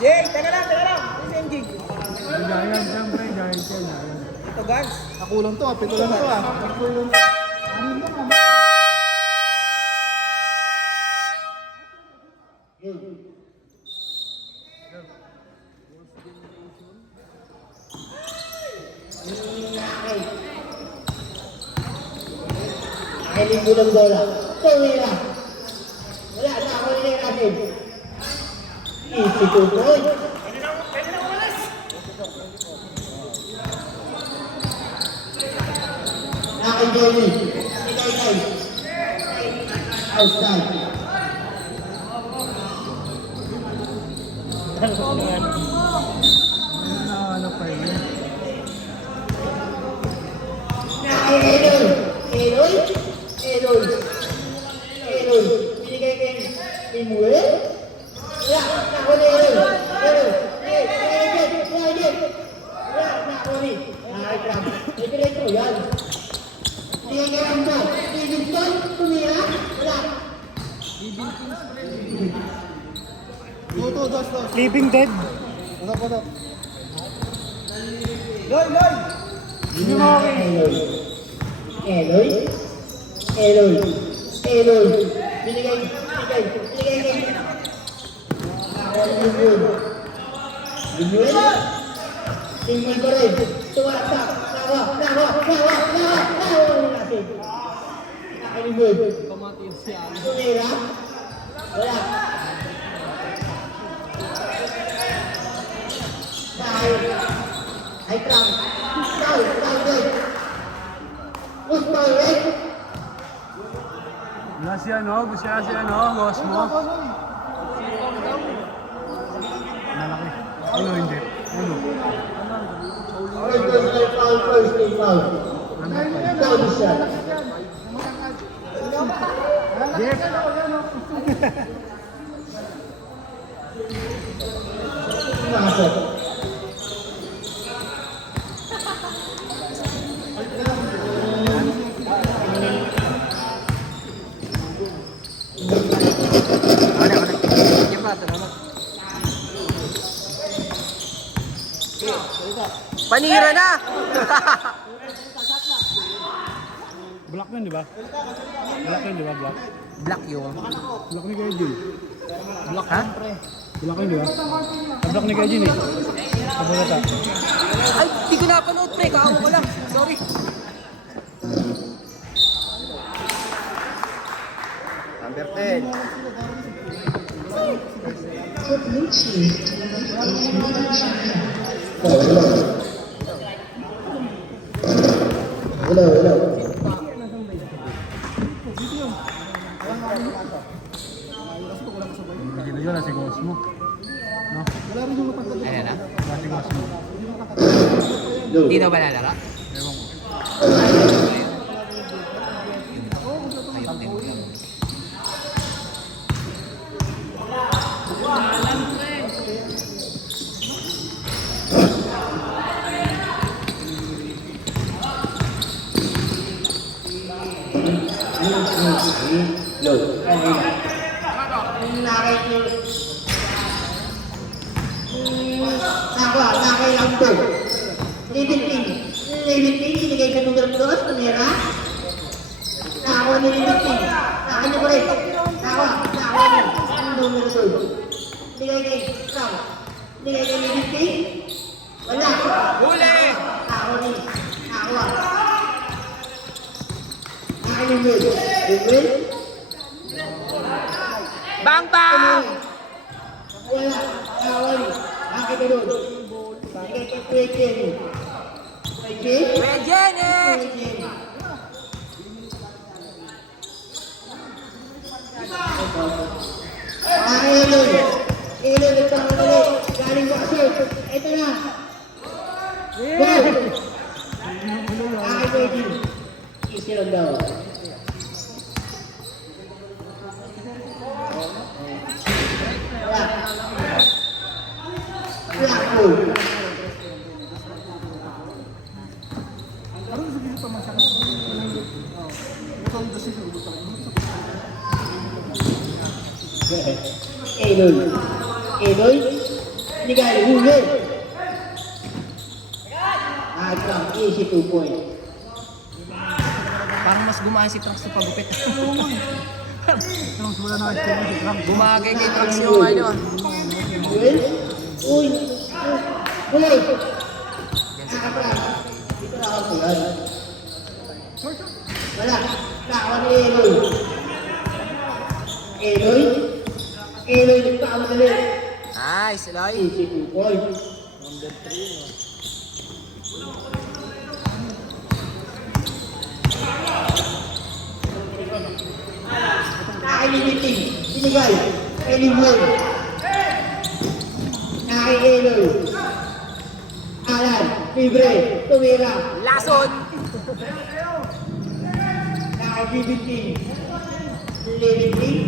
Jay, teka lang. Ito yung Jay. Giant, siyempre, giant yan. Ito, Gans. Nakulang to, pito lang to ah. Nakulang to. Nakailin mo ng bola. Tumira. Wala na ako rin natin. Easy to point. Nakailin. Nakailin. Outside. Ano pa yun? Nakailin. Eloy. Binigay kay Samuel. Wala. Nakuli Eloy. Wala. Nakuli. Nakikram. Ito yan. Binigay kay Ramsay. Livingston. Tumira. Wala. Dos. Living Dead. Patok. Loy. Hindi mo Eloy. Binigay. Binuel pa rin. Tuwatak. Nawa. Natin. Nakalimod. Tumira. Wala. Ay, Trump. Foul. Wala si ano, gusto niya si ano, boss mo. Malaki. Ano hindi? Ano? First team foul. Foul shot. Jeff! Nakasot. Panira na! Black yun, di ba? Black? Black yun. Black ni Kajin. Black, ha? Black yun, di ba? Black ni Kajin eh. Kabulata. Ay, di ko napanood, pre. Kaawa ko lang. Sorry. Number 10. Hello. Hindi yun na si Cosmo. No? Ano na? Wala si Cosmo. Di daw ba lalaro? Ewan ko. Ayun din ko lang. No. Nakailang to. Living binigay ka nung dos, tumira. Nakakuha ni Living. Nakakuha ko rin. Nakakuha ni. Ang numero 2. Bigay kay Ram. Bigay kay Living. Wala. Huli! Nakakuha ni. Nakakuha. Nakalimod. Living. Bang! Wala. Nakakuha ni. Nakita doon. Bigay kay Kuya Jenny. Kuya Jenny! Eloy, nagkakamali. Galing ba kasi? Ito na. Go! Ready. Easy lang daw. Black hole. Eloy. Eloy. Binigay. Huli. At lang. Easy 2 points. Parang mas gumaya si Trax sa pagupit. Trunks wala na extend si Trunks. Bumagay kay Trax yung ano. Well, uy. Huli. Nakapra. Dito na ako yan. Wala. Kawan ni Eloy. Eloy. Eloy. Kawan na rin. Nice, Eloy. Easy 2 points. Nakilimiting. Binigay. Elimwell. Nakieloy. Alan. Libre. Tumira. Lason. Nakilimiting. Limiting.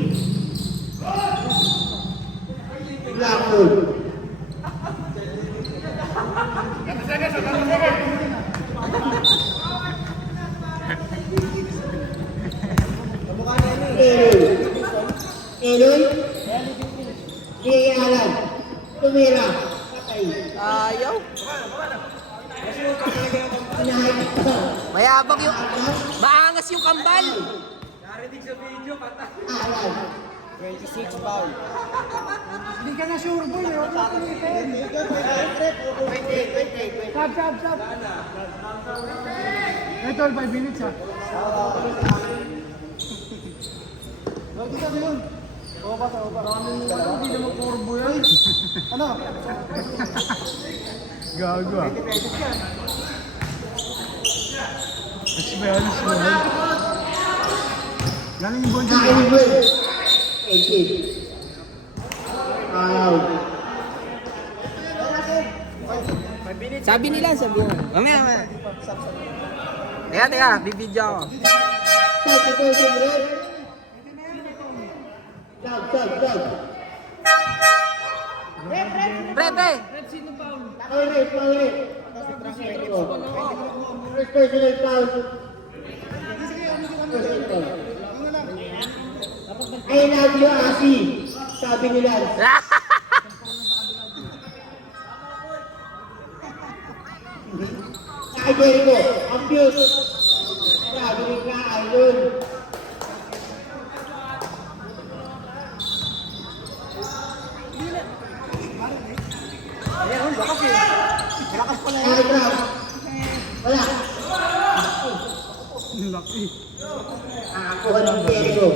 Blackwood. Eloy. Eloy. Alan. Tumira. Patay. Ayaw. Nakikita. Mayabang yung... Maangas yung kambal. Alan. 26 foul. Hindi ka na sure boy. Huwag mo pilitin. Sab. Ito, 5 minutes ha. Huwag kita yun. Opa. Hindi naman korbo yan. Ano? Gago ah. Experience mo. Galing yung bonjo. Nakilimutin. 18. Out. Sabi nila. Mamaya. Teka. Bibidyo ako. Substitution red. Sub. Pre. Foul. First personal foul. I love you, Asi. Sabi nila. Kay Jericho, abuse. Sabi nila, ayun. Ay, Trump. Wala. Laki. Nakakuha ng Jericho.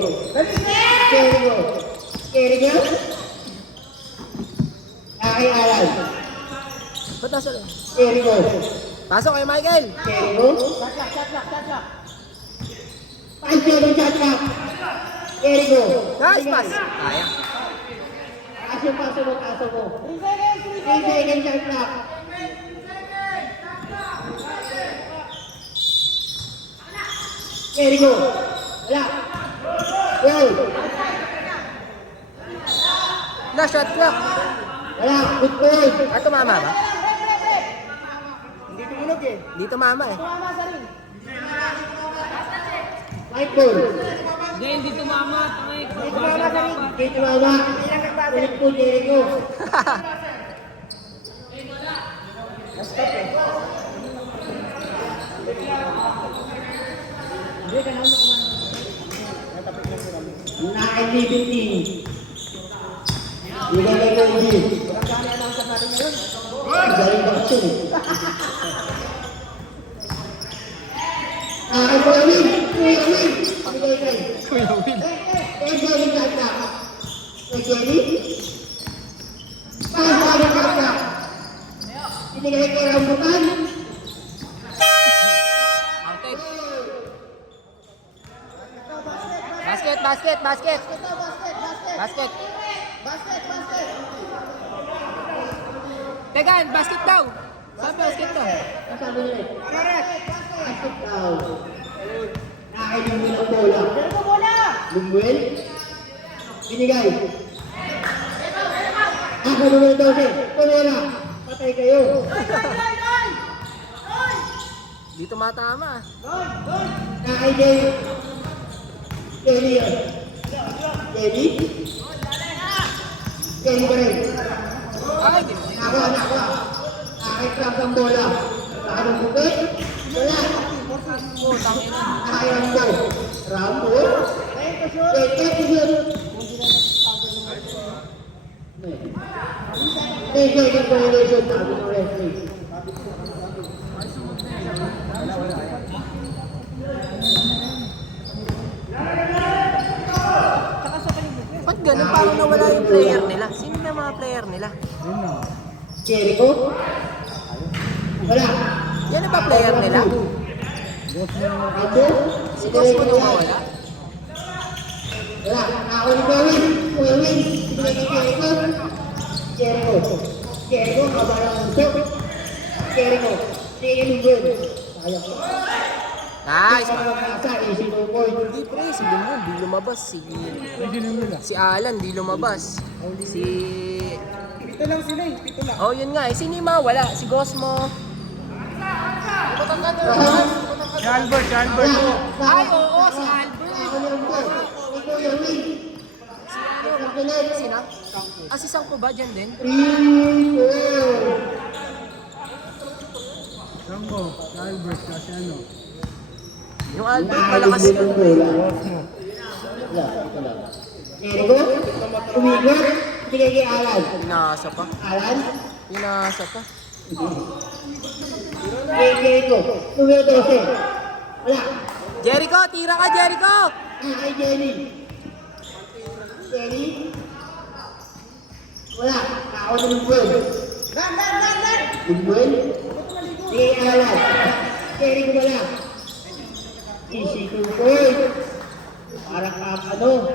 Jericho. Ay, Alan. Ba't nasa... Jericho. Pasok kayo, Michael. Jericho. Ay, Jericho. Jericho. Nice pass. Sayang. Taas yung paso mo. 3 seconds shot clock. Jericho. Wala. Goal. Na, shot clock. Wala. Good point. Ah, tumama ba? Hindi tumunog eh. Di tumama eh. Right ball. Hindi tumama. Hindi tumama. Ulit po Jericho. Nakalibitin. Bigay ko hindi. Galing baksin. Kuya Win. Kuya Win. Jerry kata. Jerry. Pasang kata. Binigay ko rambutan. Outed. Basket. Tegan, basket daw. Saan basket to? Sabi nila. Basket daw. Nakailing ng bola. Lumuel. Binigay. Ako naman daw siya. Tumera. Patay kayo. Di tumatama. Nakay Jerry. Jerry. Jerry pa rin. Ay, di. Nakuha. Nakakit ang bola. Nakakabukit. Wala. Oh, tangin na. Nakarambo. Rambo. Shoot. Take violation. Sabi ng referee. Ba't ganun? Parang nawala yung player nila. Sino na yung mga player nila? Jericho? Wala. Yan na ba player nila? Rambo? Si Cosmo nung mawala? Wala. Ako ni Gawin. Gawin. Sige ni Jericho. Jericho. Kabarang usok. Jericho. Sige ni Gawin. Sayang. Nice, man. Hindi Pre, si Dumon, di lumabas. Si Alan, di lumabas. Si... Pito lang sila eh. Pito lang. Oh, yun nga eh. Sino yung mawala? Si Cosmo. Si Albert. Ay, oo, si Albert. Sino? Ah, si Sangko ba dyan din? Sambo, si Albert, kasi ano. Yung Albert malakas yun. Jericho? Umigor? Bigay kay Alan. Pinasa pa. Alan? Pinasa pa. Jericho. Numero 12. Wala. Jericho, tira ka, Jericho! Kay Jenny. Wala. Ako na ng Gwen. Yung Gwen? Bigay kay Alan. Jericho wala. Easy to point. Parang ano?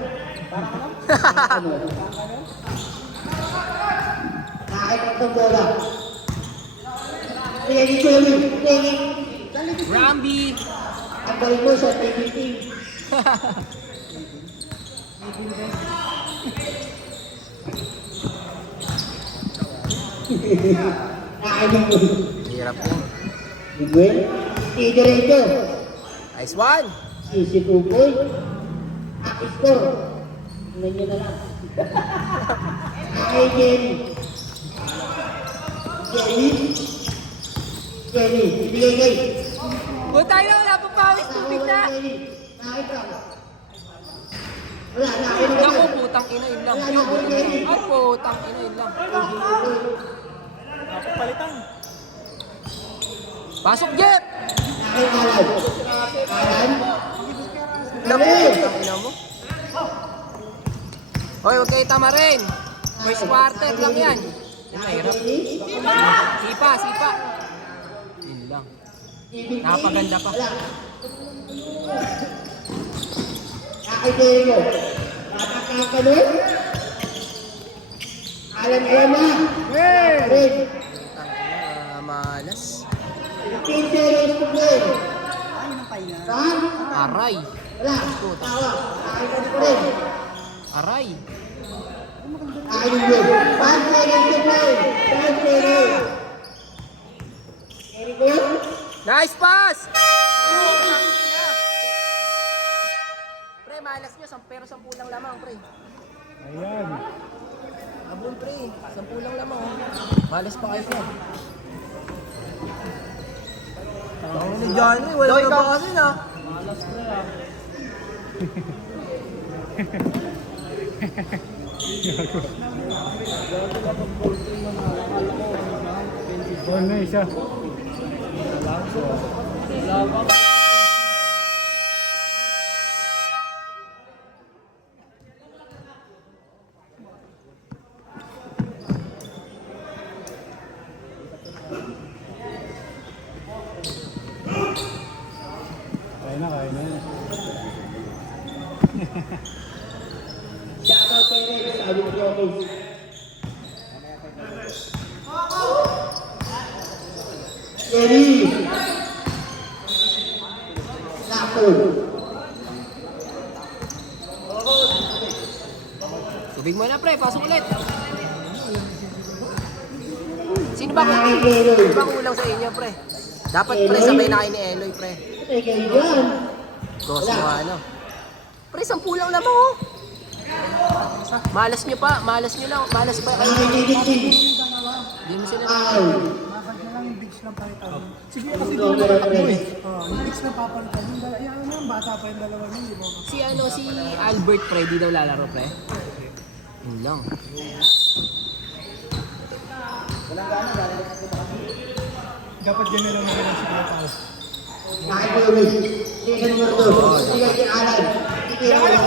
Nakakit ang bola. Bigay kay Jenny. Rambi! Ang balik mo sa TBT. Nakainig mo. Hirap yun. Miguel, diretso. Nice one! Easy to point. Score. Tingnan nyo na lang. Kay Jenny. Jenny, bigay kay. Butay na, wala pa pawis, tubig na! Nakita. Wala, nakita. Naku, putang ina, yun lang. Ay, putang ina, yun lang. Pasok, Jeff! Nakita Alan. Alan. Naku, putang ina mo. Hoy, huwag kayo tamarin. First quarter lang yan. Yan, mahirap. Sipa. Yun lang. Napaganda pa. Nakita mo. Napakakalit. Alan na. Red. Malas. 15 seconds to play. Saan? Aray. Wala. Tawa. Nakita mo rin. Aray. Nakita mo. 5 seconds to play. 5 seconds. Very good. Nice pass! Pre, malas nyo. Pero 10 lang lamang, pre. Ayan. Abon, pre. 10 lang lamang. Oh. Malas pa kayo, pre. Ang ni Johnny, wala na ba kasi na? Malas, pre, ah. Ball na isa. Kaya na. Shoutout kay Red. Sabi ko okay. Jerry. Naku. Tubig mo na, pre. Pasok ulit. Sino ba kulang sa inyo, pre? Dapat, pre, sabay na kayo ni Eloy, pre. Ay, kayo dyan. Cosmo, ano. Pre, 10 lang lamang, oh. Malas nyo pa, malas nyo lang. Malas pa kayo. Nakakiniting. Hindi mo sila Foul. Masag na lang yung bigs lang palitan. Sige kasi Numero 3. yung bigs lang papalitan. Yung yan naman, bata pa yung dalawa nun, di ba? Si Albert pre, di daw lalaro pre. Yun lang. Dapat ganyan lang naman si Kuya Pao. Nakikuluwi. Sige numero 2. Sige kay Alan. Sige Alan.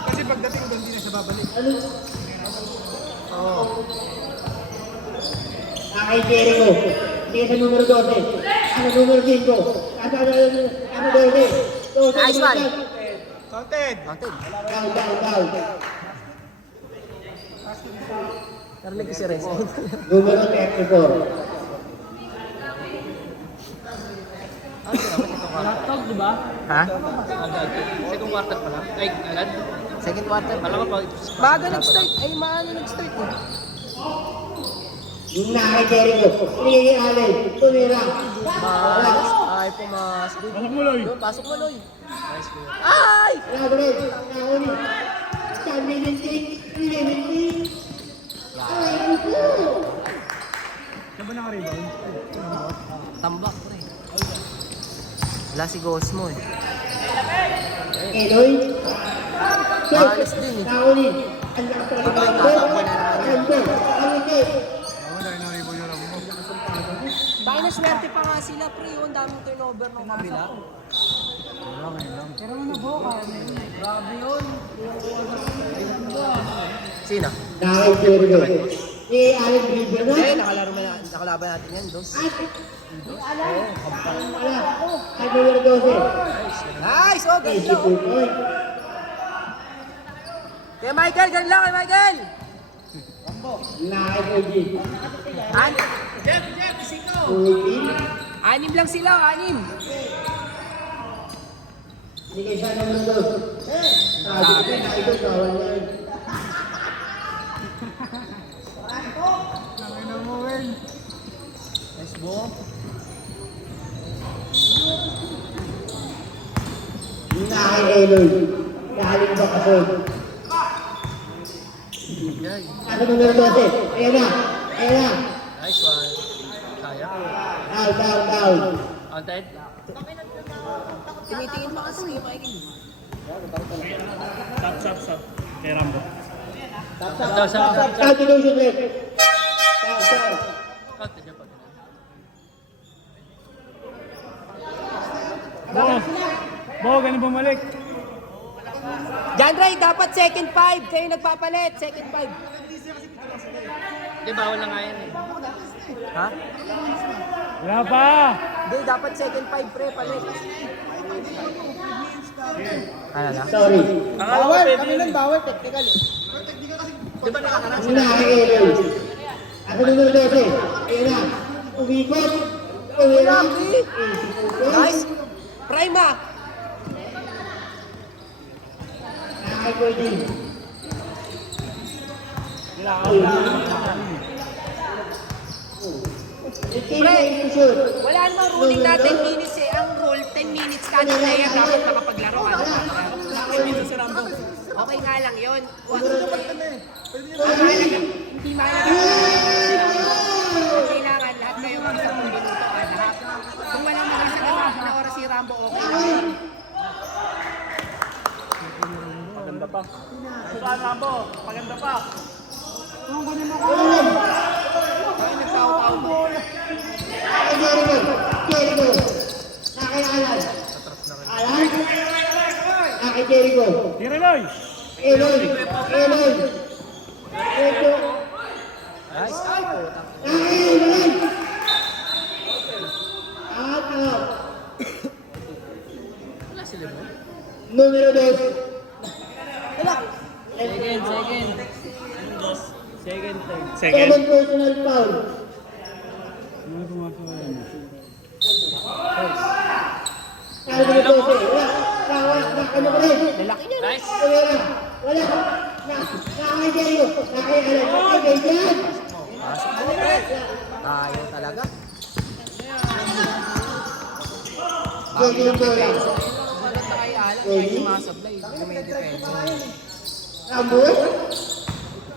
Kasi pagdating doon, hindi na siya babalik. Kay Jericho. Sige sa numero 12. Ano numero 5. Ano 12. Nice one. Counted! Counted. Down. Narinig ko si Rez. Numero 34. Laptop, di ba? Ha? Second quarter pa lang. Ay, agad. Second quarter. Alam ko pa. Maaga nag-start. Ay, maano nag-start eh. Kay Jericho. Sige kay Alan. Tumira. Malas. Ay, pumasok. Pasok mo, Loy! Doon, pasok mo, Loy. Ay! Labre. Nahuli. Sabi ng Nilintik. Ay, ito. Siya ba naka-rebound? Tambak, pre. Wala si Gosmo eh. Eloy. Malas din eh. Nahuli. Ang nakapagpapagod. Ando. Ang hindi. Oo, dahil na-rebound yung ramo mo. Dahil na swerte pa nga sila, pre. Yung daming turnover ng kabila. Pero ano po, Grabe yun. Sino? Kay Jericho. Si Alan Bieber na. Eh, nakalaban natin yan, Dos. Wala. Kay numero 12. Nice! Oh, Kay ganun lang. oh. Sipukoy. Kay Michael, ganun lang kay Michael! Kay Fuji. Fuji. Anim lang sila, anim. Sige siya numero 2. Sabi ko na ito, bawal yan. Langay na mo, Wen. Nice ball. Kay Eloy. Galing ba kasi? Yay. Ano numero 12? Ayan na. Nice one. Kaya. Down. Counted. Tinitingin pa kasi kay Michael. Stop. Kay Rambo. Continuation rate. Down. Counted siya pa. Bo, ganun bumalik. John Ray, dapat second five. Kayo nagpapalit, second five. Di, bawal na nga yan eh. Ha? Wala pa! Hindi, dapat second five, pre, palit. Ano na? Sorry. Bawal, kami lang bawal, technical eh. Kay Eloy. Ako numero 12. Ayan na. Umikot. Tumira. Nice. Prima. Kay Fuji. Wala namang ruling na 10 minutes eh. Ang rule, 10 minutes kada player dapat nakapaglaro. Okay nga lang yun. Hindi mahalaga. Kailangan lahat kayo mag-isang minuto at half. Kung walang mag-isang half na oras si Rambo, okay lang yun. Maganda pa. Saan, Rambo? Maganda pa. Ay, nagtao-tao mo. Jericho. Kay Alan. Kay Jericho. Tira, Loy! Eloy. Nice. Ay, putang. Eloy. Out. Wala sila mo. Numero 2. Second personal foul. Ano gumagawa yan? Kaya numero 12. Wala. Ano ba rin? Lalaki niya. Nice. Wala. Kay Jericho. Kay Alan. Kay Jan. Pasok mo, pre. Tayo talaga. Jericho bola. Maganda kay Alan. Kaya sumasablay. May depensa. Nakambus.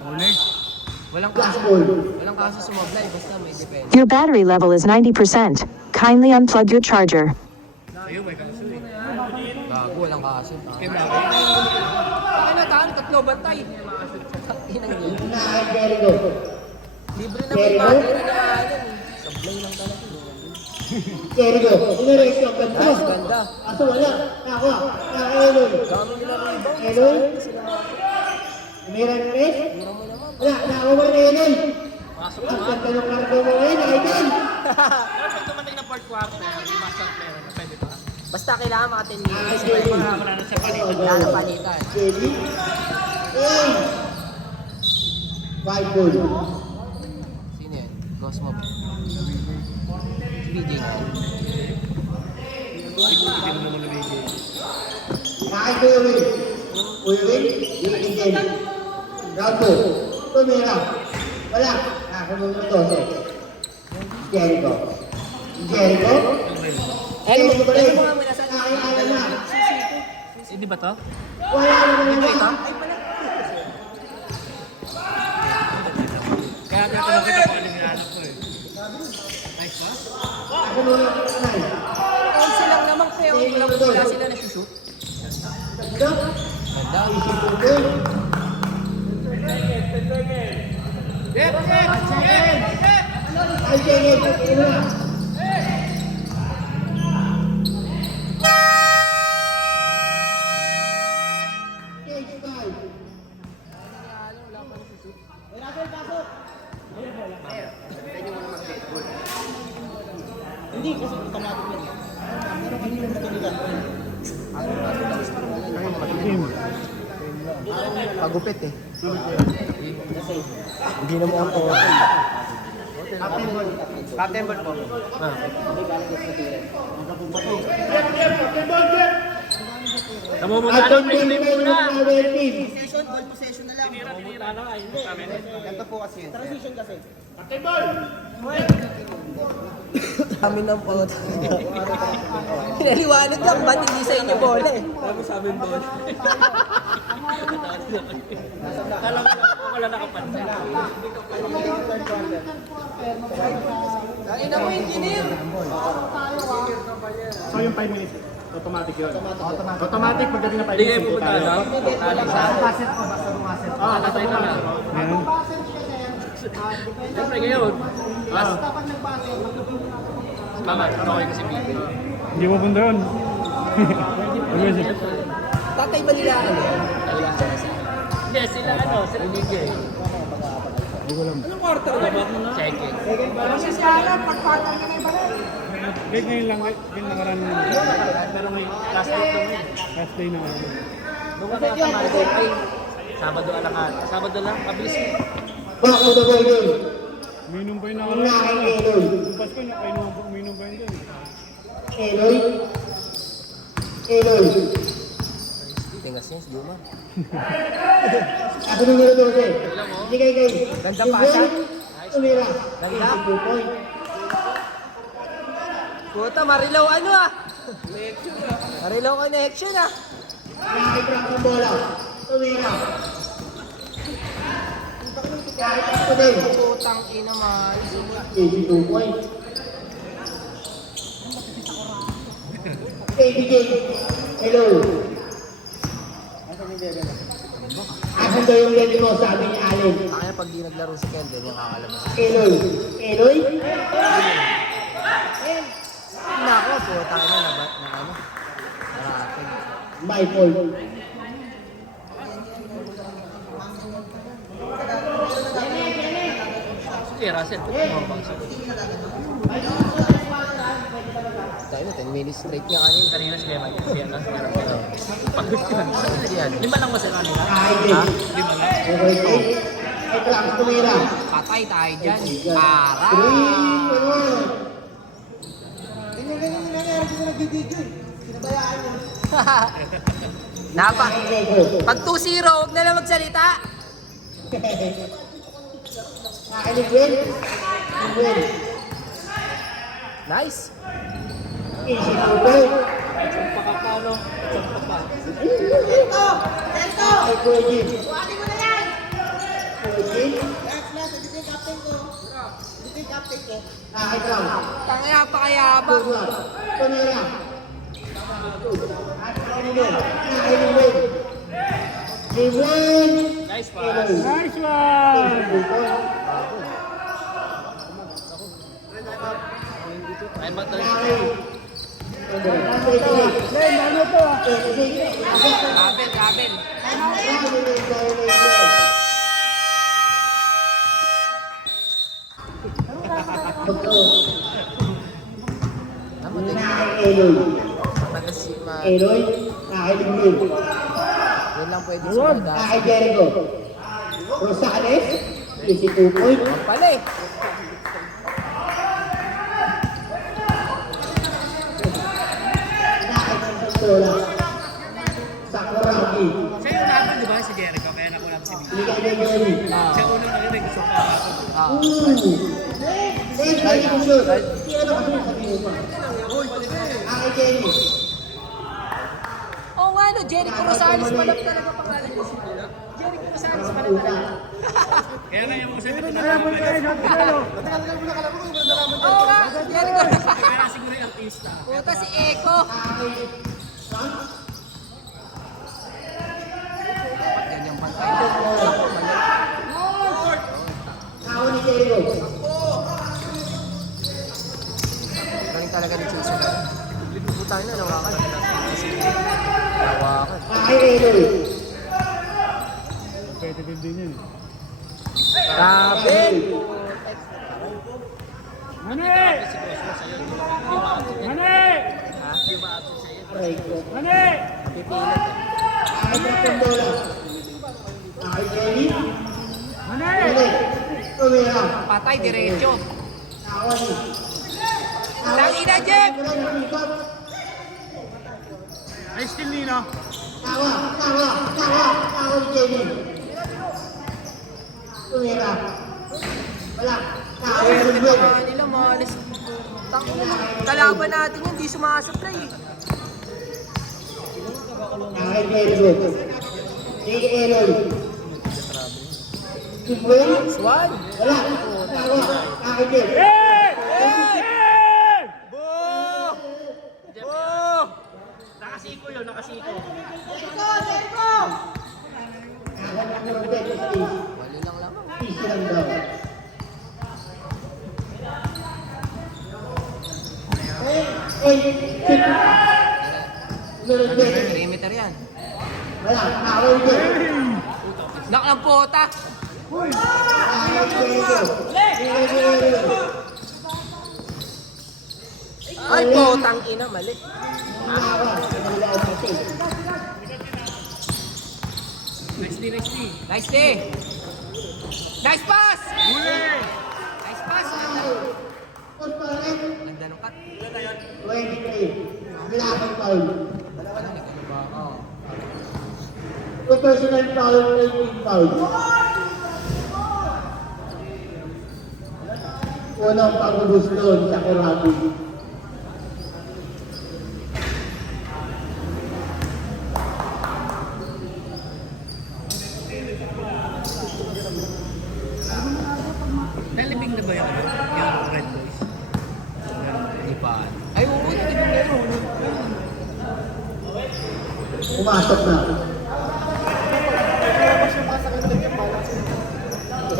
Ulit. Walang Black kaso. ball. Walang kaso sumablay. Basta may defense. Your battery level is 90%. Kindly unplug your charger. Ayun, may kaso eh. Gago, walang kaso. Kaya mga Bakit na tayo? Tatlo bantay. Inang yun. Unahan Jericho. Libre na may battery na yan. Sablay lang talaga. Jericho. Inirex yung ganito. Nice, ganda. Aso wala. Nakakuha. Naka-Eloy. Dami nila rebound. Eloy. Sila mga Tumira ng press. tira mo naman. Wala. Nakakuha mo rin Eloy. Pasok Ang naman. ganda ng kargo mo ngayon. Nakaitin. Pero pag dumating na fourth quarter, yung master player na pwede pa. Basta kailangan mga 10 minutes. Wala na siya palitan. Wala na palitan. Jelly. Hey. White ball. Sino yan? Cosmo. BJ. Kahit ko yung win. Uywin. Bibigyan. Round 2. Tumira. Wala. Nakakuha mo 12. Jericho. Jericho. Ano Jericho ba rin? mo nga muna sa Nakaialam na. Eh, di ba to? Wala naman na. Kaya tinatanong kita kung ano yung hanap ko eh. Nice pass? Ako mo yung kanay. Onsi lang naman pero wala sila na shoot. Ganda. Ganda. Isipin. Ay, Jericho. Tingnan mo na. Cage five. Pagupit eh. Hindi naman ako. Captain ball po. Namumuta At na, ang play pinili ng muna. other team. Tinira na nga yun. Kami ng pangot. Pinaliwanag lang, ba't hindi sa inyo bola eh? Tapos sabi mo doon. Kala ko wala nakapansin. Ina mo, engineer! So yung 5 minutes, automatic yun. Automatic pagdating na 5 Hindi kayo minutes. pupunta na? Aling sa? Tatay na lang. Meron. Siyempre ngayon. Mas. Mama, ano kayo kasi bibi? Hindi mo punta yun. Tatay ba nila ano? Hindi, sila sila bigay. Anong quarter na ba? Second. Late ngayon lang, yung nakaraan na Pero may last week naman. last day na. Nung nakakamalit ay Sabado alangan. Sabado lang, pabilis mo. Back to the ball game. Uminom pa yun na Unahan Eloy. Yung Pasko, uminom pa yun doon. Eloy. Eloy. Tingas niya, siguro man. Ako nung nilo 12. Hindi kayo. Ganda pasa. Tumira. Ganda. 2 point. Puta, Marilaw ano ah? Marilaw connection ah. Nakitrap ang bola. Tumira. Kahit ako din. Putang ina man. 82 point. KBJ. Hello. Asan daw yung lady mo? Sabi ni Allen. Kaya pag di naglaro si Kendall, yung kakalabas. Eloy. Eloy? Nako, putang ina na ba? Na ano? Narating. My fault. Sige, Russell, tumawag bang sa Tayo na, 10 minutes straight niya kanina. kanina si Kevin. Siya na, meron pa daw. Pagod yun. Yan. 5 lang ba sila kanina? Kahit din. 5 lang. Okay. Ito ang tumira. Patay tayo dyan. Para! 3-1. Napa. Pag 2-0, huwag na lang magsalita. Nakinig win. Win. Nice. Easy to point. Pakakano. Ay, Virgin. Virgin. Nakitaw. Tangaya pa kayabang. Tumira. Tumira. At Oliver. Nakailing. Liwen. Nice pass. Nice one! Ay, ba talaga? Len, ano to ah? Gabel, gabel. Eloy, nakailing. Yun lang pwede Ayun. sumunod. Nakay Jericho. Rosales, easy 2 point. Pala eh. Nakay Santola. Sakuragi. Siya yung laban, di ba, si Jericho? Kaya nakuha si Billy. Liga Gregory. Siya unang narinig, gusto ko pa. Next na yung shoot. Hindi na kasi sabihin mo. Nakay Jenny. Oo nga no, Jericho Rosales pala talaga pangalan niya. Jericho Rosales pala talaga. Kaya na yung sabi ko na Kaya mo tayo sa pelo. Oo nga, Jericho. kaya siguro yung artista. Puta si Eko. Yan yung pantay. Ako ni Jericho. Galing talaga ni Jason. Puta na, nawakan. Nawakan. Nakay Eloy. Competitive din yun. Gabel. Mane! Mane! Rico. Mane! Pipilit. Nakay Santola. Nakay Jenny. Mane! Mali. Tumira. Patay, diretso. Ako ni. Tangina, Jeff! Ay, still Nino. Tawa ni Jenny. Tumira. Wala. Tawa ni Swerte Gwen. pa nga nila, malis. Kalaban natin yun, di sumasapray. Nakay Jericho. Nakay Eloy. Si Gwen. Swan. Wala. Tawa. Nakay Jenny. Hey! Hey! Boo! Boo! Nakasiko yun, nakasiko. Wali lang lang. Easy lang daw. Perimeter yan. Wala. Nakawal din. Nak ng pota. Nakay Jericho. Ay, potang ina, mali. Tawa. Wala kasi. Nicely. Nice day. Nice pass! Huli! Nice pass. Punto rin. Ganda nung cut. 23. Wala kang foul. Oo. Two personal foul, 13 foul. Unang pag-ubus doon sa Kurati. Nalibing na ba yung Red Boys? Di pa. Ay, oo, hindi ko meron. Pumasok na.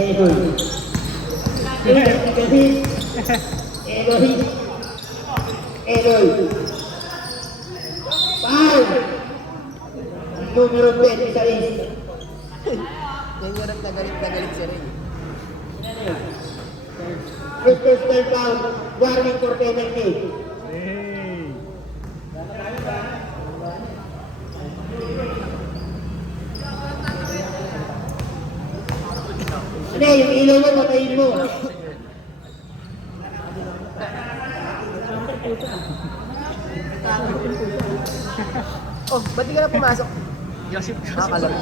Eloy. Eloy. Foul! Numero 20 sa list. Yan yung na galit si Ray. First personal foul, warning for penalty. Hey! Ano yung ilaw mo, matayin mo. Oh, ba't di ka na pumasok? Yosip. Nakakalaro.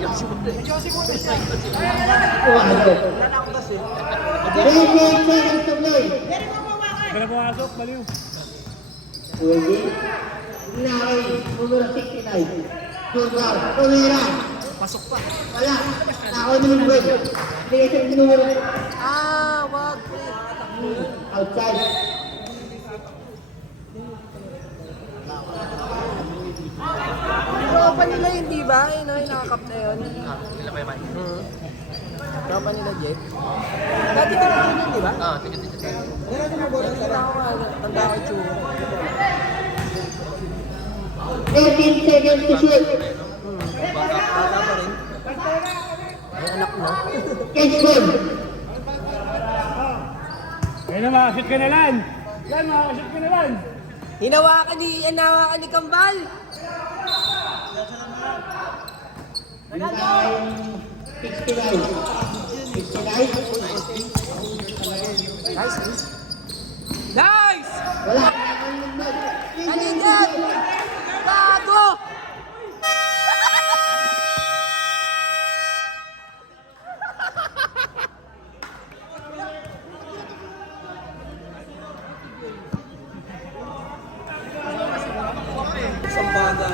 Pumasok. 38 seconds to play. Hindi ka na pumasok, baliw. Pwede. Nakay, numero 69. Junior, Tumira. Pasok pa. Wala. Ako naman break. Bigay sa numero. Ah, wag. Outside. Tropa nila yun, di ba? Yun, no? Yung nakakap na yun. Nila pa yung mic. Tropa nila, Jeff. Dati ka naman yun, di ba? Tingnan. Tanda ko nga, tanda ko yung tsura. 13 seconds to shoot. Bata pa rin. Ay, anak mo. Catch ball. Ayun na, makakashoot ka na lang. Yan, makakashoot ka na lang. Hinawakan ni Kambal. Nakay, 69. 69. Nice, nice! Wala. Ano yan? Bago!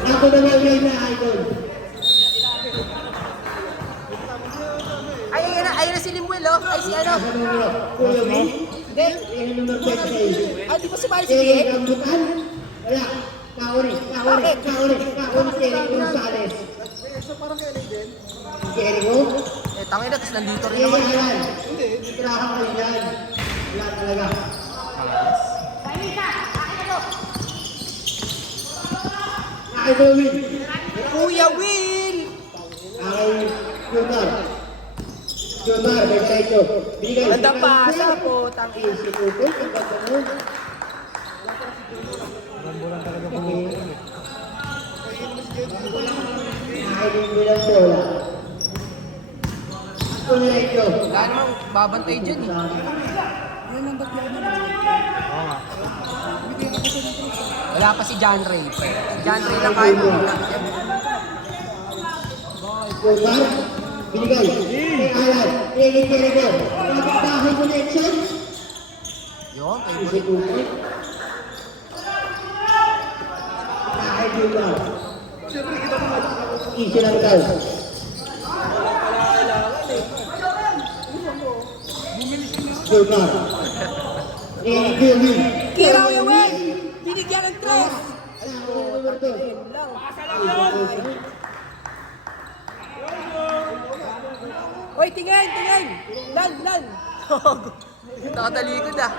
Ako na lang na idol. Ayun na si Limuel, oh. Ay, si ano? Ako numero. Kuya mo. Hindi. Yung numero 26. Ah, di ba sumali si Eric Bien? Rambutan. Wala. Kaori. Eric Gonzalez. Si Eric mo? Eh, tangin na, tapos nandito rin Hindi naman. yan. Tirahan ko yan. Wala talaga. Idol win. Kuya Will! Ay, Junior. Junior, may tayo. Bigay. Ganda pasa po, tangin. Si Tuto, ang ganda mo. Ay, bilang bola. Ako na ito. Wala namang babantay dyan, eh. Wala pa si John Ray. John Ray lang kayo mo. Junior, binigay. Kay Alan, kay Jericho. Napagbahay connection. Yun, Si favorite. Tuto. Ay, Junior. Easy lang daw. Junior. Junior. Kira Kuya Will! Binigyan ng tres! Number 2. Hoy, tingin! Lan! Nakatalikod, ah.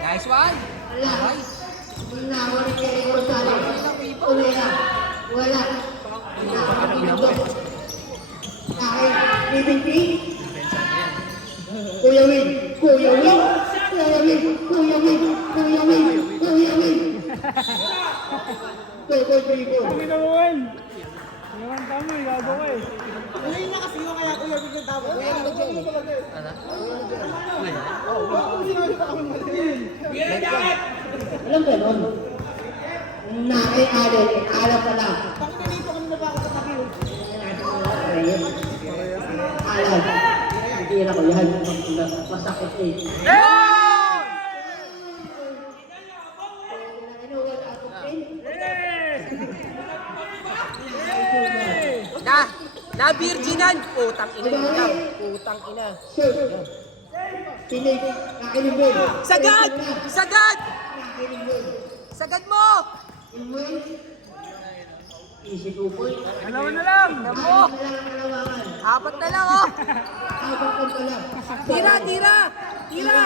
Nice one! Nice! Wala. Kuya Win. Kami na mo, Wen. Naman tama, gago ko eh. Alam ka nun? Alam ka lang. Alam. Hindi na ko yan. Masakit eh. Na virginan! Putang ina daw. Putang ina. Sir. Pinig. Nakinibig. Sagad! Nakinibig. Sagad mo! Easy to boy. Alam mo na lang. Namo! Apat na lang, oh! Tira!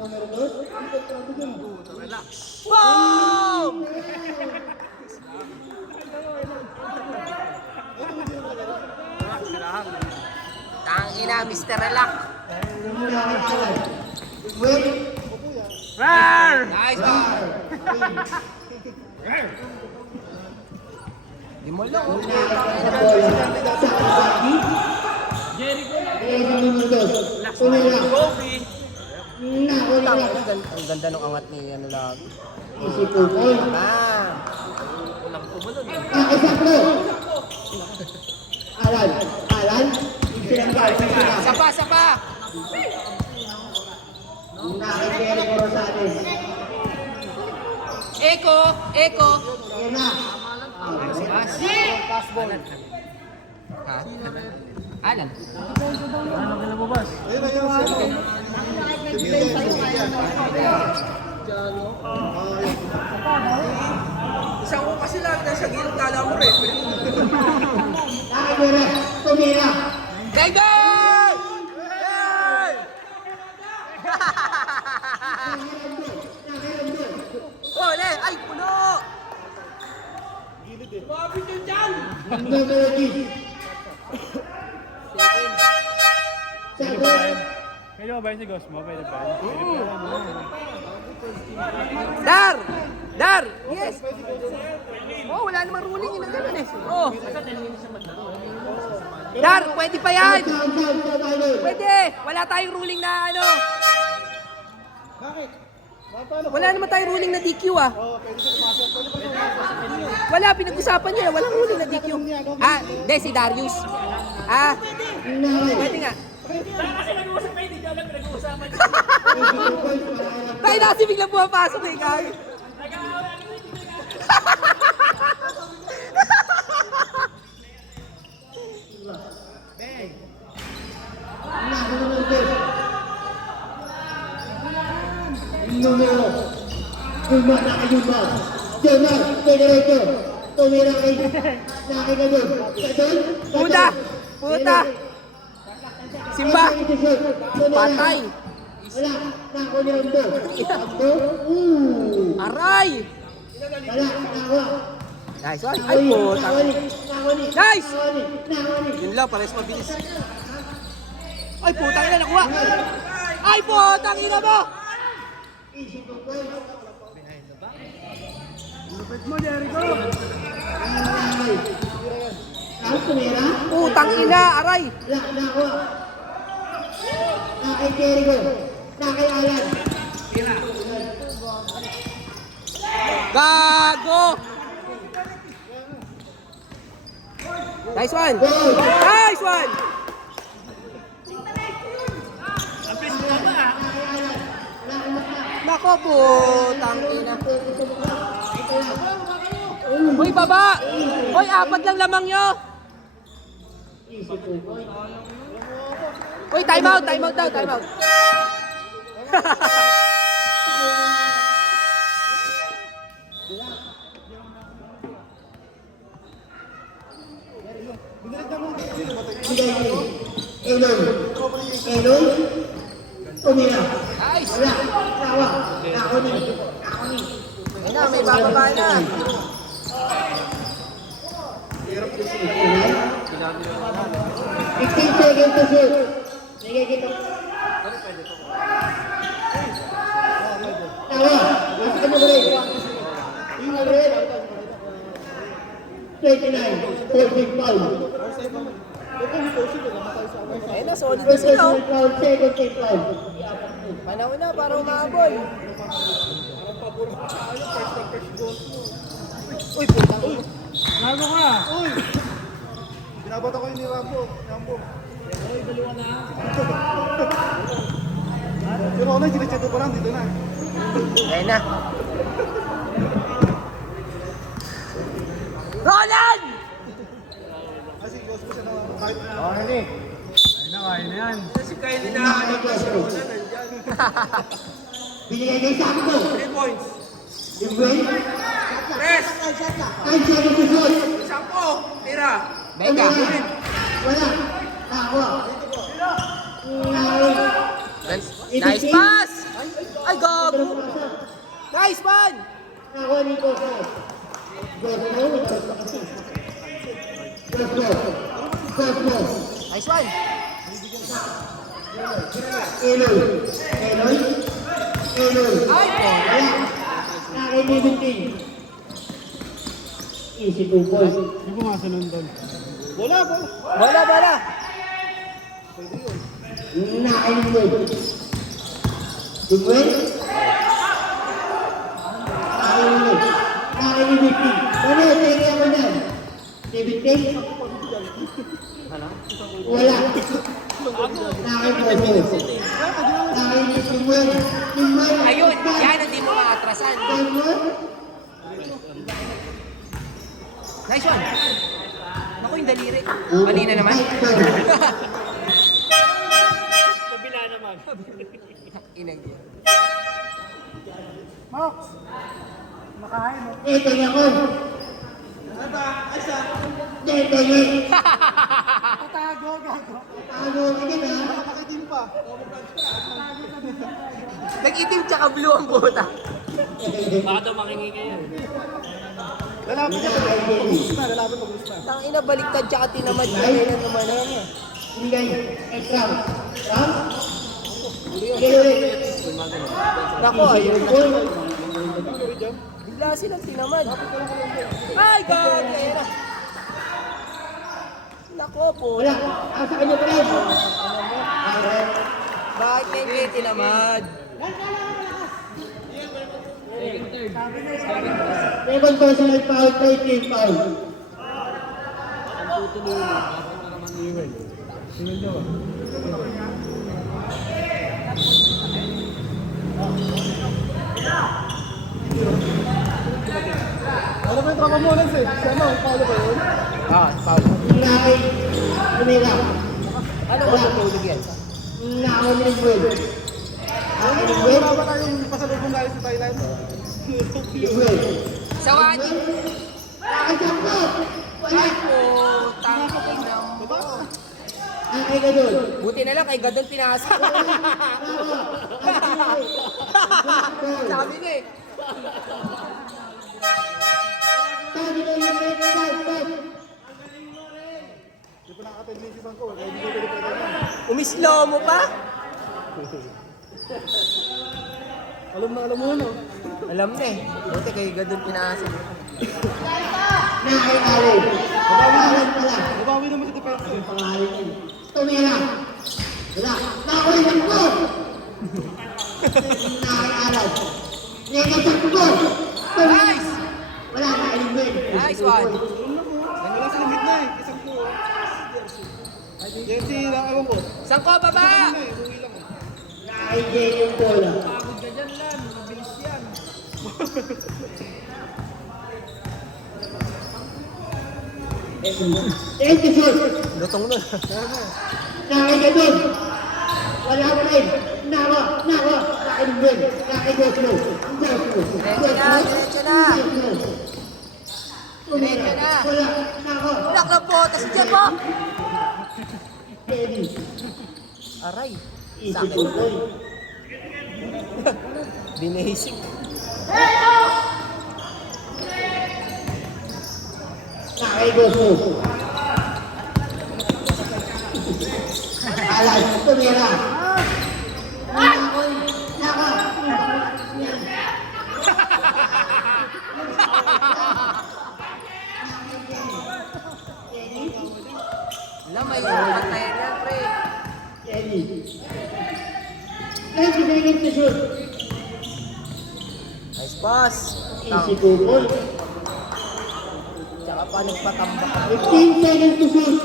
Numero 2. Boom! Tangina, Mr. Relax. Wait. Rar! Nice one! Di mo lang, oh. Ang ganda ng angat ni ano lang. Ah! Alan. Sapa! Nakikiri ko Rosales. Eko! Yan na. Ha? Alan. Isang ko kasi lang na sa gilid kala mo rin. Nakikiri. Tumira. Gagay! Oh, le! Ay, puno! Numero 10. Second. Pwede ba ba si Gosmo? Pwede ba? Pwede ba? Dar! Dar! Yes! Oh, wala namang ruling yun na gano'n eh. Oh. Dar, pwede pa yan! Pwede! Wala tayong ruling na ano. Bakit? Wala naman tayong ruling na DQ ah. Wala, pinag-usapan nila. Walang ruling na DQ. Ah, hindi, si Darius. Ah, pwede nga. Tayo na kasi biglang pumapasok eh, Kay. Numero. Uma na kayo ba? Jamal, Federico. Tumira kay. Nakikagod. Kadol. Puta! Puta! Simba! Patay! Wala. Nako ni Rondo. Rondo. Aray! Wala. Nawa. Nice one. Ay, puta. Nice! Yun lang, pares mabilis. Ay, putang ina, nakuha! Ay, putang ina mo! Putang ina, aray! Nako. Nakay Jericho. Nakay Alan. Gago! Nice one! Nice one! Nako, putang ina. Hoy, baba! Hoy, apat lang lamang nyo! Hoy, time out daw, time out. Elon. Tumira. Nice! Wala. Nawa. Nako ni. Ayun na, may bababa na. 15 seconds to shoot. Nagigit ako. Nawa. Nasa ano ko rin? Yung red. 29. 14 foul. Ayun na, solid na sila. First foul, second team foul. Panahon na para umahabol. Uy, putang ina. Nago ka! Binabata ko yung ni Rambo. Pero ako na, ginachito pa lang, dito na. Ayun na. Roland! Kasi Gosmo siya na kahit Okay. Ayun na yan. Kasi kayo ninahanap na si Ronan nandyan. Binigay kay Sakto. 3 points. Yung break. Press! 5 seconds to shoot. 10. Tira. Beka. Wala. Nakuha. Nice pass! Ay, gago! Nice man! Nakuha ni Cosmo. Cosmo. Nice one! Elon. Ay, po! Nakakinibitin. Easy 2 points. Hindi ko masunod doon. Bola! Nakakinibitin. Dugwin. Nakakinibitin. Ano, take ako na. Libitin. Wala. Nakakaiboso. Nakakaiboso. Ayun, yan ang di mo maatrasan. Nice one. Naku, yung daliri. Kanina naman. Kabila naman. Inag yan. Max! Makain mo. Ito niya ko. Ito niya. Tatago, gago. Ano ka din ha? Nakakitim pa. Nag-itim tsaka blue ang buta. Baka daw makingi yan. Lalapit ka. Pag-gusto na, lalapit pag-gusto na. Tangina, baliktad tsaka tinamad. Kanina naman yan. Bigay. Extra. Ha? Ulit. Naku, ayun na. Bigla silang tinamad. Ay, gagi. Ayun na. Naku po. Wala. Asa ka niyo pa rin. Bakit ngayon kayo tinamad? Second personal foul, third team foul. Ano ba yung tropa mo, Lance eh? Si ano, Paolo ba yun? Foul. Nakay. Kumira. Ano ko natulog yan? Nakay ni Will. Nakay ni Will. Wala ba tayong pasalubong galing sa Thailand? Will. Sa wadi. Nakay sakto. Wala. Ay po, tangina mo. Nakay ka doon. Buti na lang kay Gadon pinasa. Sabi niya eh. Sabi ko yung red card. Hindi pa nakaka-10 minutes ang ko. Kaya hindi ko pwede pwede yan. Umislo mo pa? Alam na alam mo no? Alam na eh. Buti kay Gadon pinasa. Nakay Allen. Pangalan pala. Nabawi naman sa depensa. Pangalan yun. Tumira. Wala. Nakay ko. Nakay Allen. Nakay ko. Nice! Wala na Will. Nice one. Wala sa limit na eh. Isang ko. Yan si lang ewan ko. Saan ko baba? Uwi lang eh. Nakay Jay yung bola. Pagod ka dyan lan. Mabilis yan. Thank you, sir. Lutong nun. Nakay ka doon. Wala ko rin. Nako. Nakay ni Will. Nakay Goslo. Diretso na. Diretso na. Wala. Nako. Ulak na po. Tas dyan po. Teddy. Aray. Easy Sakit. po boy. Binasik. Nakay Goslo. Alas. Tumira. Nako. Alam, may patayan yan, pre. Teddy. Thank you, to shoot. Nice pass. Easy po boy. Tsaka pa nagpatambak. 15 seconds to shoot.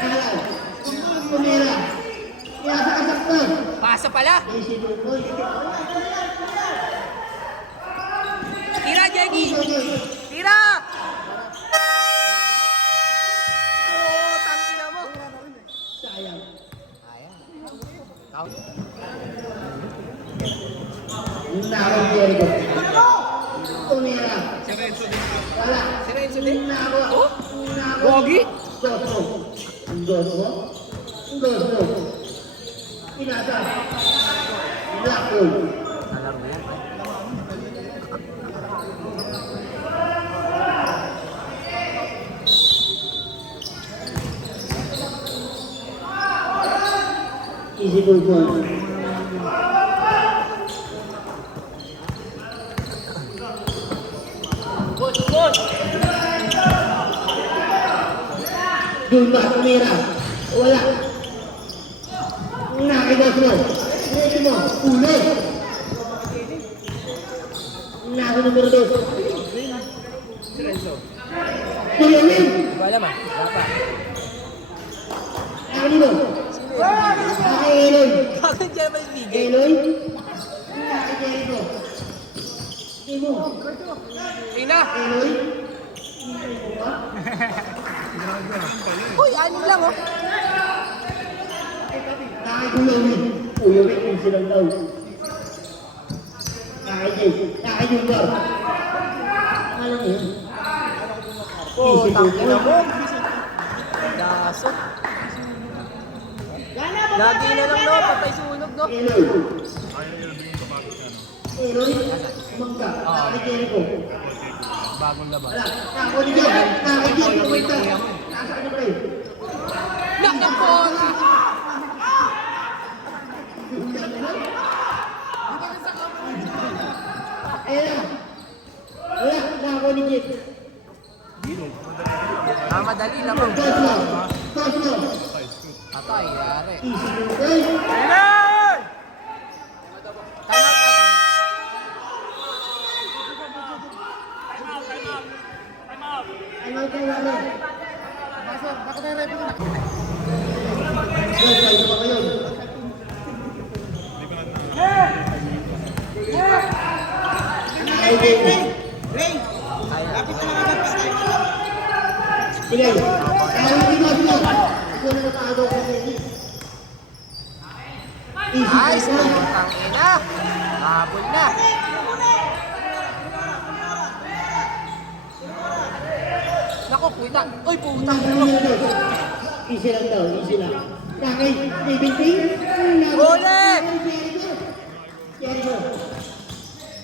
Alas. Tumira. Yasa ka sakto. Pasa pala. Easy po boy. Tira, Jeggy. Tira! Oh, tangina mo. Sayang. Ayan. Count. Nako, Jericho. Tumira. Wala. Si Renzo din. Nako. Oh? Nako. Gogi? Goslo. Pinasa. Blackpool. Alam mo yan. Easy goal. Dulma, tumira. Wala. Nakigoslo. Ready mo. Ulo. Nako numero 2. Tuyawin. Hindi ko alam ah. Wala pa. Nakanino? Naka Eloy. Bakit dyan ba yung bigay? Eloy. Naka Jericho. Timo. Rina! Eloy. Uy, ano lang oh. Naka Tuyawin. Tuyawin kung silang daw. Naka Jay. Naka Jumbar. Alam mo yun? Oh, tangina mo. Dasot. Lagi na lang no, patay sunog no. Eloy. Eloy. Mangga. Naka Jericho. Bagong labas. Wala. Naka Jericho. Naka Jericho. Nasa ano ba yun? Nakapon! Ayan na. Wala. Naka ni Jeff. Madali lamang. Toss mo. Toss mo. Patay, yari. Easy mo guys. Time out. Ano tayo wala? Guys, tayo pa kayo. Ay, Ray. Sige. Sige. Ito na nakaagaw ko sa inyo. Easy. Nice! Tangina! Habol na! Naku, puta! Uy, putang mo! Easy lang daw, easy lang. Nakay, may binting. Huli! Jericho.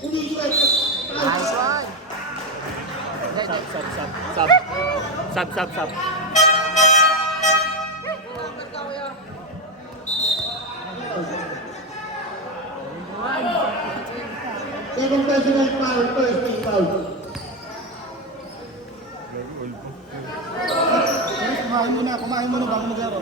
Umiikot. Nice one! Sub. Second personal foul, first team foul. Kumain muna bago maglaro.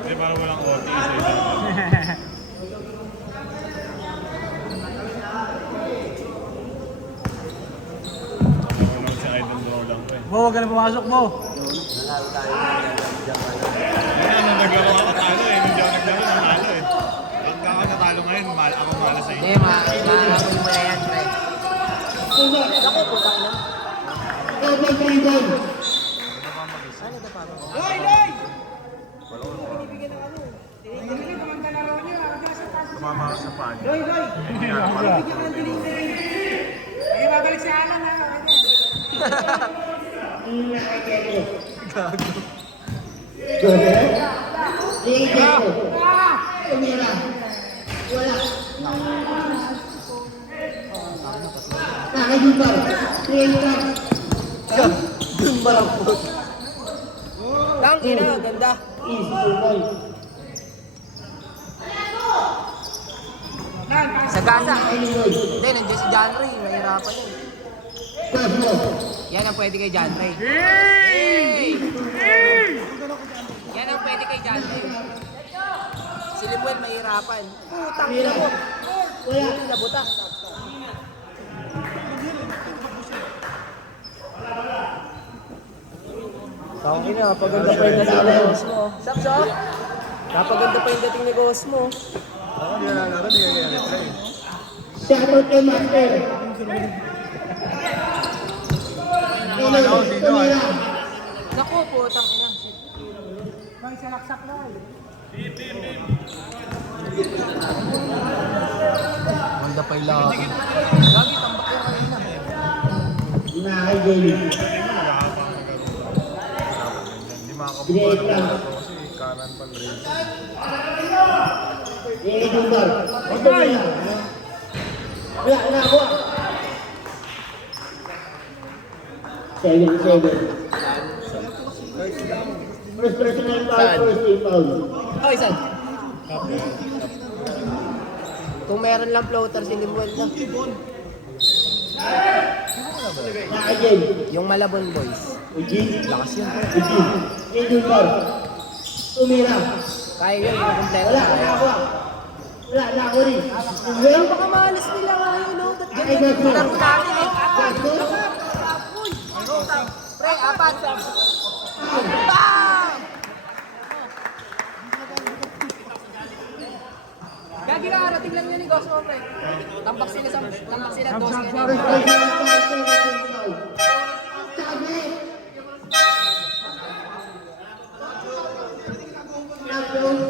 Hindi, parang walang OT sa isang. Ano sa idol draw lang ko eh. Bo, huwag ka na pumasok, Bo. Hindi na, nung naglaro ako talo eh. Nung di ako naglaro, nanalo eh. Pagka ako natalo ngayon, ako mala sa Hindi, inyo. mahabol mo na yan, pre. Naku, putang ina. Double dribble. Tumama ako sa pan. Nakay Jericho. Joseph. Jericho. Tumira. Wala. Nakay Jumbar. Jericho. Jumba lang po. Tangina, ganda. Easy to ball. Sa gasa. Nakay Linoy. Hindi, nandiyan si John Ray. Mahirapan yun. Toss mo. Yan ang pwede kay John Ray. Hey! Yan ang pwede kay John Ray. Si Limuel mahirapan. Putang ina mo. Wala. Nabutak. Tangina, napaganda pa yung dating ni Cosmo. Sakso? Napaganda pa yung dating ni Cosmo. Shoutout kay Master. Tumira. Naku, putang ina. Manda pa yung laki. Lagi, tambak yan kanina. Nakay Jelly. Hindi makakabuka Direct ng lang. bola to kasi kanan pa rin. Jericho Jumbar. Tumira. Wala, nakuha. 7-7. First personal foul, first team foul. Oh, isan. Kung meron lang floater si Limuel na. Nakay Jelly. Yung Malabon boys. Eugene. Lakas yun. Eugene. Jericho Jumbar. Tumira. Kaya yun, yung kompleto. Wala, Kaya. nakuha. Wala, nako rin. Well, Baka maalis nila nga yun, no? ay, Gosmo. Laro natin eh. Gosmo. Pre, apat. Bam! Gagi na, arating lang yun ni Gosmo, pre. Tambak sila sa... Tambak sila, dos ka na. First place na ang tayo sa ikaw. Sabi. Tapos,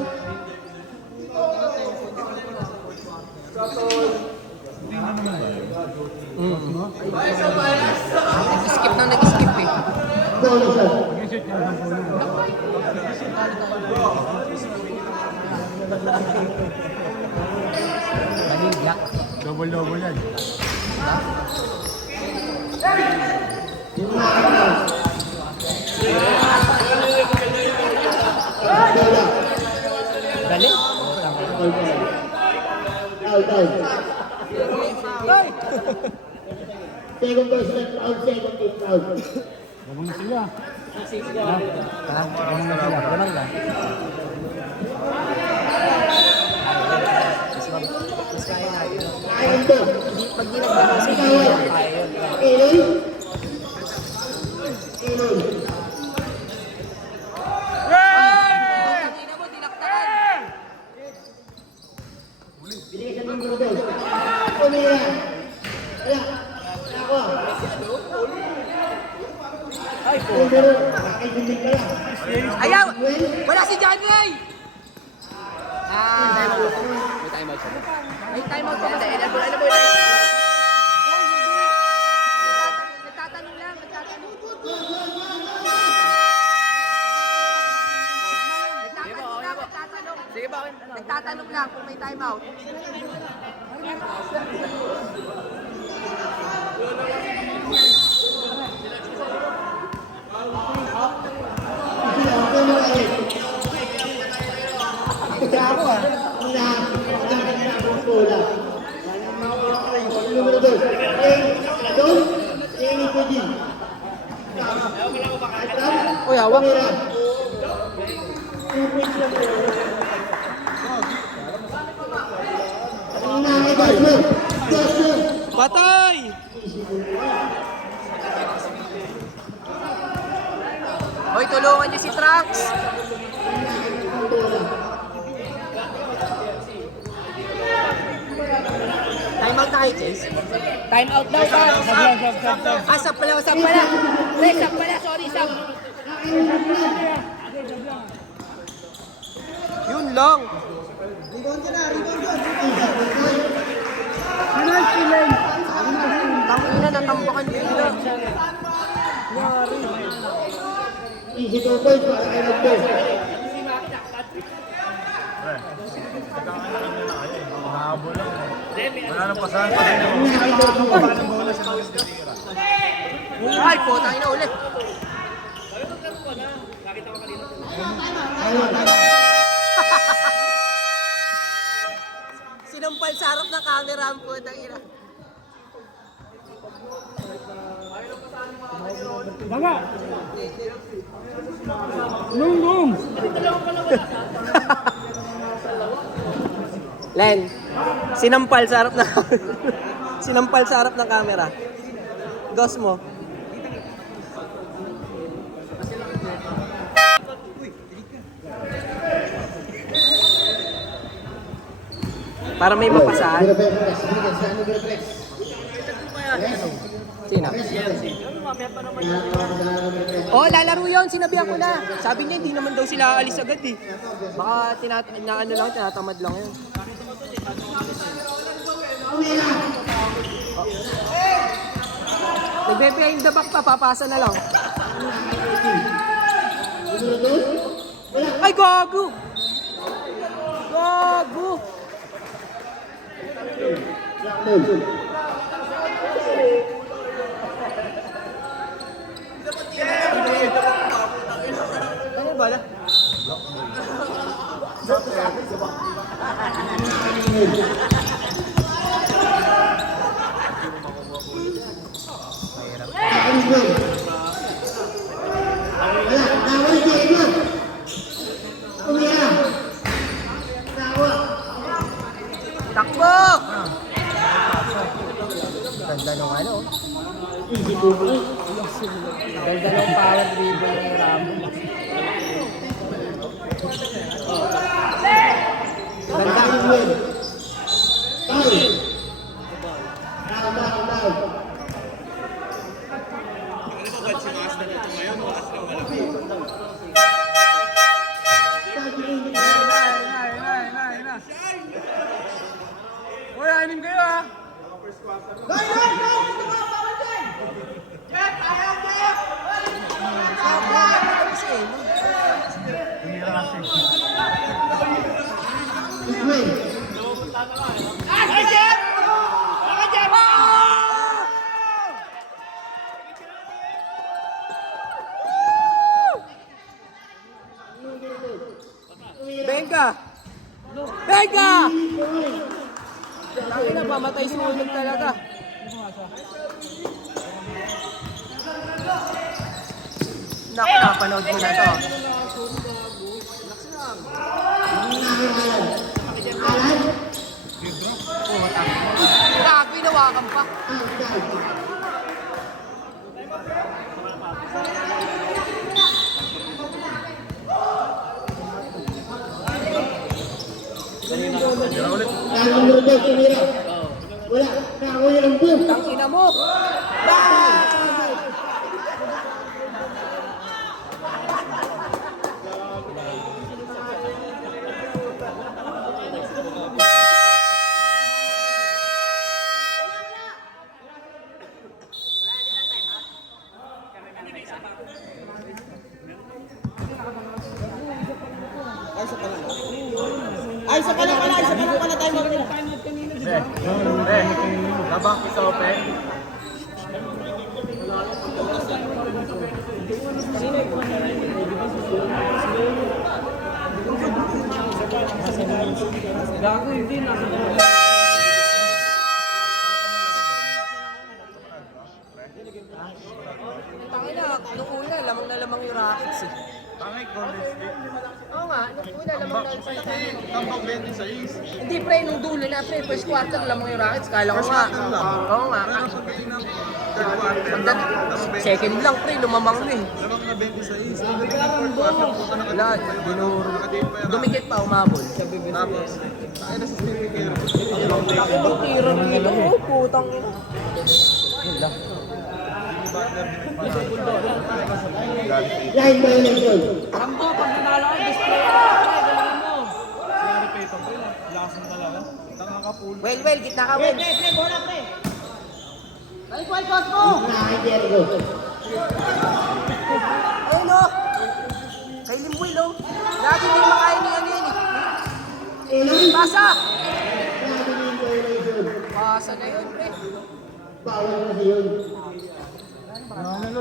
Nag-skip na nag-skip eh. goal shot. Baligya. Double yan. Yung mga kapatid. Bola. Galing. Out, out. Second person, out, second team, out. Gabong na sila. Ha? Ganun lang. Ayun to. Pag di nagbago si Kawal. Elon. Elon. Kanina mo, tinaktakan. Binigay sa numero 2. Pumira. Wala. Ako. Numero. Ay, hindi ka lang. Ayaw! Wala si John Ray! Ah, may timeout pa ba? Nagtatanong lang, nagtatanong. Sige ba? Nagtatanong lang kung may timeout. Numero 2. Uy, hawak. Patay! Hoy, tulungan niyo si Trunks! Time out na kayo, Chase? Time out daw ba? Sab pala. Pre, sab pala, sorry, sab. Yun lang. Rebound ka na, rebound ka. Tangina, natambakan nila. Easy 2 points para kay Magdo. Mahabol lang. Wala nang pasahan pa rin. Ay, puta na ulit. Sinampal sa harap ng camera ang puta ina. Daga! Lung! Len, sinampal sa harap ng sinampal sa harap ng camera. Ghost mo. Para may mapasahan. Sino? Oh, lalaro yun. Sinabihan ko na. Sabi niya, hindi naman daw sila aalis agad eh. Baka tinatamad lang yun. Nagbe-behind the back pa, papasa na lang. Ay, gago! Gago! Ano ba? Easy po ba? Dalawang power dribble ng Ramon. Ganda. Foul. Foul. Alam mo, ba't si Master ito ngayon? Master ang malaki. Uy, anim kayo ah! Benga! Benga! Tangin na, pamatay sunog talaga. Naku, napanood ko na to. Grabe, nawakan pa. Wala. Nakawala ng boom. Tangina mo! Bang! Isa pa lang pala tayo mag-ina. Labang isa open. Gago, hindi na. Tangina, nung una, lamang na lamang yung Rockets eh. Tangay, Golden State. Oo nga, nung una, lamang na lamang. Tambang 20 sa is. Hindi pre, nung dulo na pre, first quarter lamang yung Rockets, kala ko nga. Oo nga. Second lang pre, lumamang na eh. Lamang na 20 sa is. Wala, dinuro. Dumikit pa, umabol. Tapos, ay na si Steve Kerr. Ang tira dito, oh, putang ina. Yun lang. Line violation. Rambo, pag nanalo ka, display ka na, galingan mo. Well, gitna ka, well. Nakay Jericho. Ayun o. Kay Limwil o. Lagi din makain ni ano yan eh. Eloy. Pasa! Grabe na yung violation. Pasa na yun, pre. Bawal kasi yun.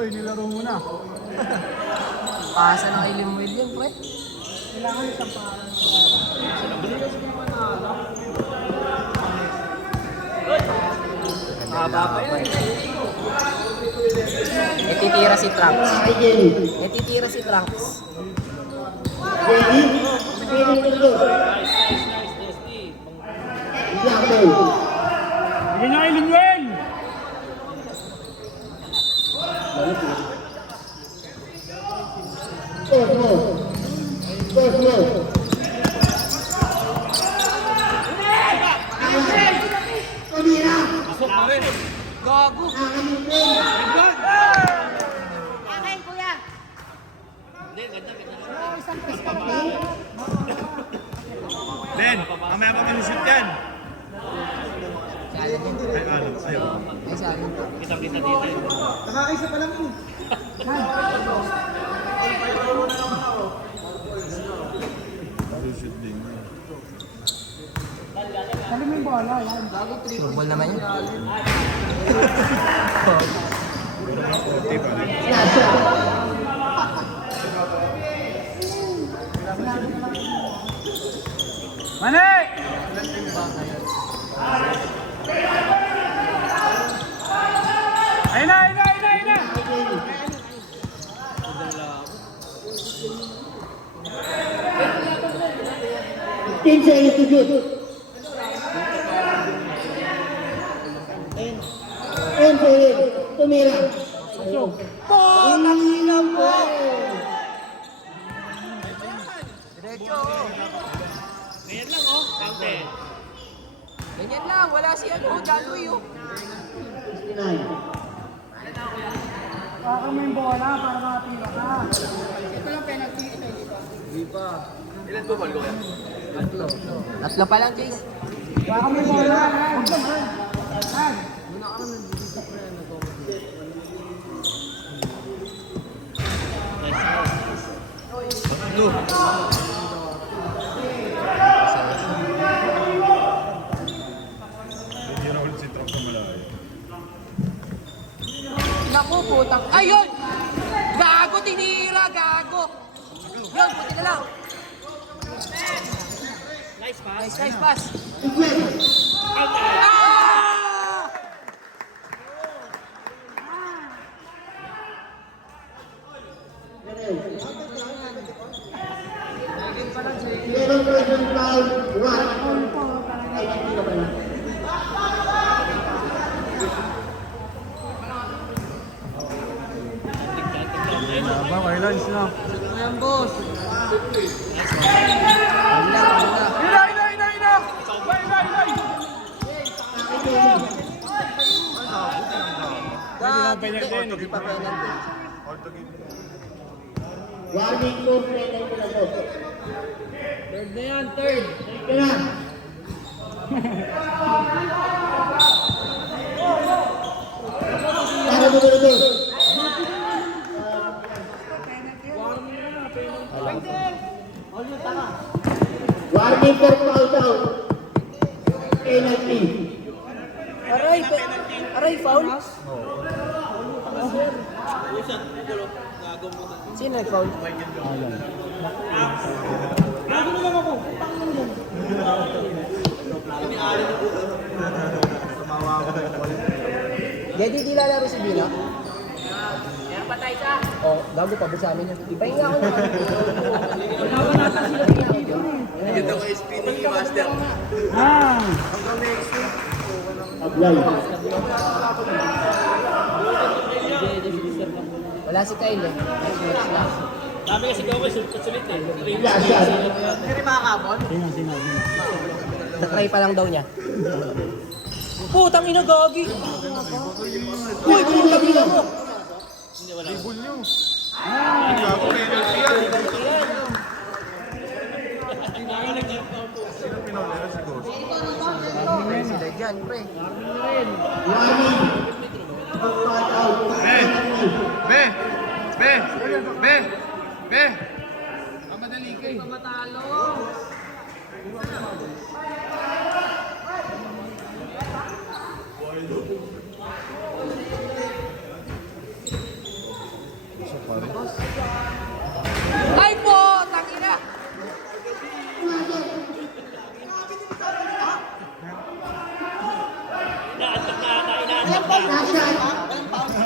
Nilaro mo na. Pasa na kay Limwil yun, pre. Haba pa yun. Titira si Trunks. Nakay Jenny. Titira si Trunks. Jenny. Jenny Tulog. Black ball. Bigyan niya kay Linwen! Cosmo. Cosmo. Kamira. Gago. Nakalimutan. Ben, mamaya pa minushoot yan. Ay, ano, sa'yo. Ay, sabi ko. Nakakaisa pa lang yun. Minushoot din. Sure ball naman yun. Okay pa rin. Last shot. Mane! Ayun na! 10 seconds to shoot. 10 seconds. tumira. Putang ina mo! Diretso. Ganyan lang, wala si ano, John Louis oh. 69. Baka mo yung bola para makatira ka. Tatlo pa lang, Jace. Baka mo yung bola. Huwag naman. Hindi na ulit si Trump sa malayo. Naku, putang. Ayun! Gago, tinira, gago. Yun, puti na lang. Nice pass. Ah! Meron ko yung foul. 1. Ay, hindi ka pala. Hindi pa penalty. Warning ko, penalty na to. Third na yan, third. Ito na. Para numero 2. Warning for foul out. Penalty. Aray, foul? Sino nag-foul? Jadi di lalaro si Bina? Meron pa tayo sa? Oh, gago pa ba sa amin yun? Ipahinga ako naman. Ito ko SP ni Master. Ablay. Wala si Kyle eh. Sabi kasi ko sulit eh. Last shot. Natry pa lang daw niya. Putang ina, gagi! Uy, putang ina mo! Sila dyan, pre. Warning for foul out. Be! Ay po! Tangina!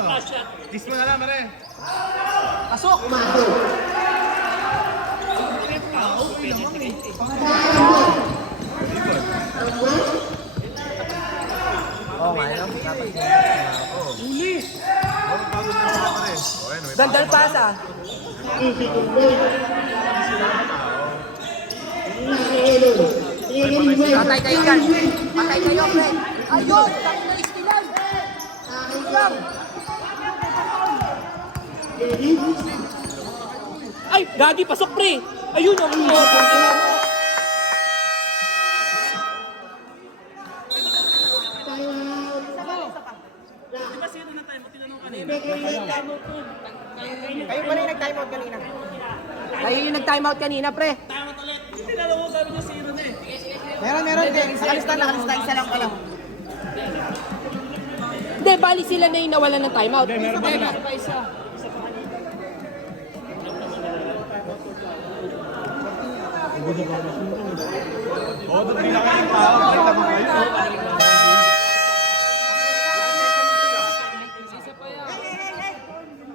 Last shot. Kiss mo na lang, mare. Pasok! Pumasok. Oo nga, no? Gandal pasa. Easy to go. Patay kayo dyan. Patay kayo, pre. Ayun! Tangina na istilan! Lang! Ay! Gagi! Pasok, pre! Ayun! Ang mga! Kayo pa rin nag-time out kanina. Kayo yung nag-time out kanina, pre. Meron. Nakalista. Isa lang pala. Hindi, bali sila na yung nawalan ng time out.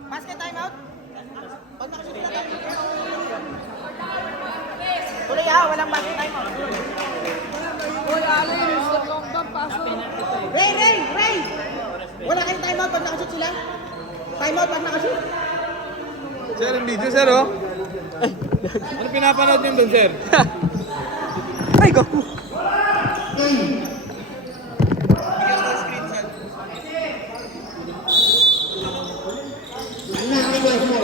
Basket time out. Pag nakashoot sila. Tuloy ha, walang basket time out. Ray! Wala kayong time out pag nakashoot sila. Time out pag nakashoot. Sir, yung video, sir, oh. Ano pinapanood niyo doon, sir? Ay, go! Game. Nakakaliwas mo.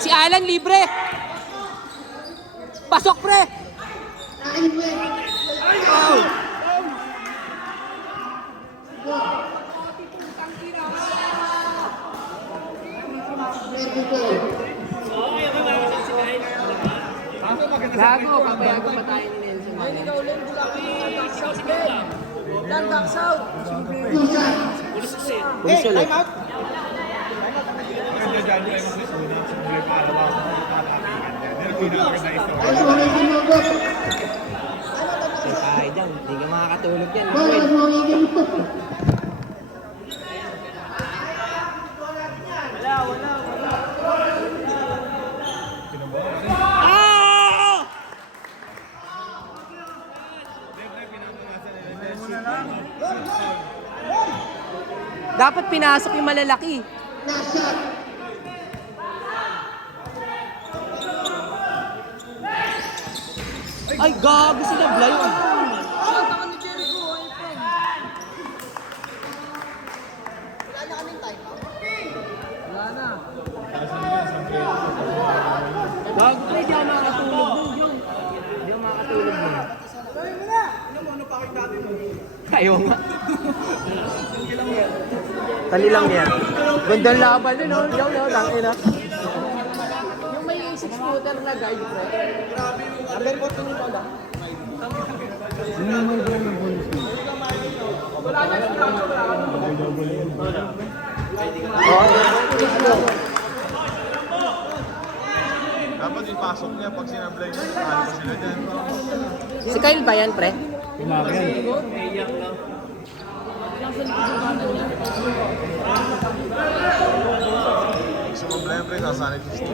Si Alan libre! Pasok, pre! Nakakaliwas. Oh! Ready goal. Gago, papayago pa tayo ni Nelson. Two shots. Pulis ulit. Time out. Kaya dyan yung mga susunod sa mga palawa ko tatapikan dyan. Yan ang pinakamaganda ito. Ay, sumunod din mo, boss. Ay, dyan. Hindi ka makakatulog yan. Boss, sumunod din mo. Dapat pinasok yung malalaki. Last shot. Ay, gago sila Blayon. Gago pre, di ako makakatulog dun, Jong. Di ako makakatulog dun. Ayaw nga. Tali lang yan. Gandang laban yun, no? Yaw, yaw, tangin na. Yung may 6-footer na guide, pre. Number 14 yung bola. Dapat ipasok niya pag sinablay niya. Ano pa sila dyan? Si Kyle ba yan, pre? Pag sumablay pre, sasanay sa stick.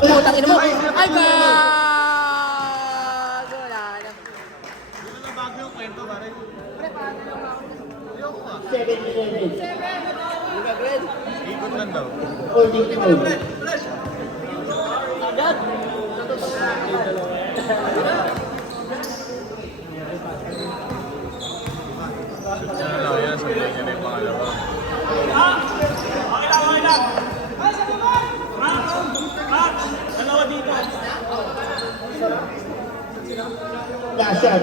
Putang ina mo! Ay, gago! Wala na. Hindi na bago yung kwento, pare. 7-7. Ikot lang daw. Holding foul. Ano lang yan, sablay niya na yung pangalawa. Last shot.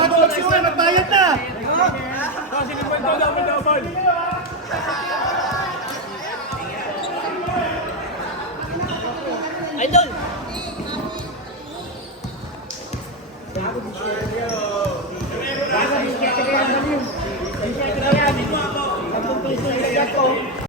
Bago magsimulan, magbayad na!